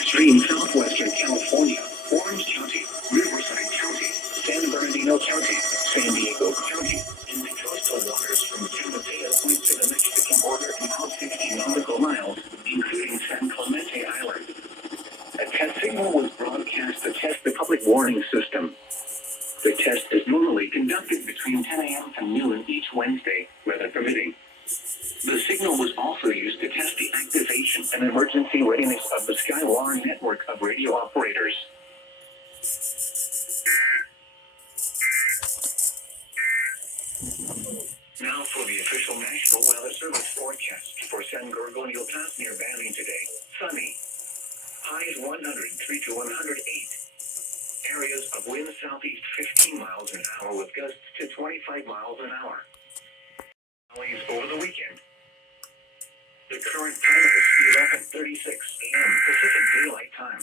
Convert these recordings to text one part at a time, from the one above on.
Extreme southwestern California, Orange County, Riverside County, San Bernardino County, San Diego County, and the coastal waters from San Mateo Point to the Mexican border and out 60 nautical miles, including San Clemente Island. A test signal was broadcast to test the public warning system. The test is normally conducted between 10 a.m. and noon each Wednesday, weather permitting. The signal was also used to test the activation and emergency readiness of the Skywar network of radio operators. Now for the official National Weather Service forecast for San Gorgonio Pass near Banning today. Sunny. Highs 103 to 108. Areas of wind southeast 15 miles an hour with gusts to 25 miles an hour. Valleys over the weekend. The current time is 11:36 a.m. Pacific Daylight Time.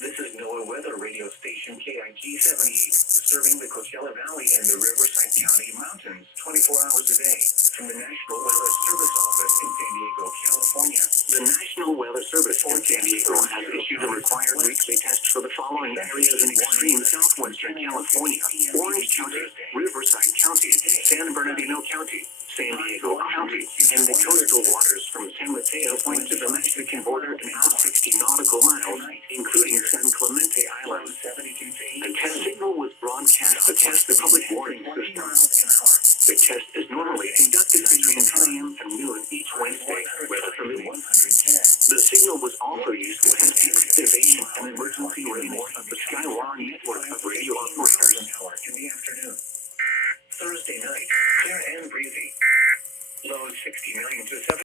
This is NOAA Weather Radio Station KIG 78, serving the Coachella Valley and the Riverside County Mountains 24 hours a day. From the National Weather Service Office in San Diego, California. The National Weather Service in San Diego has issued a required weekly test for the following areas in extreme southwestern California: Orange County, Riverside County, San Bernardino County, San Diego County, and the coastal waters from San Mateo Point to the Mexican border and out 60 nautical miles, including San Clemente Island. A test signal was broadcast to test the public warning system. The test is normally conducted between 10 a.m. and noon each Wednesday, weather permitting. The signal was also used to test the activation and emergency readiness of the Skywar network of radio operators. In the afternoon. Thursday night, clear and breezy. Lows 69 to 70.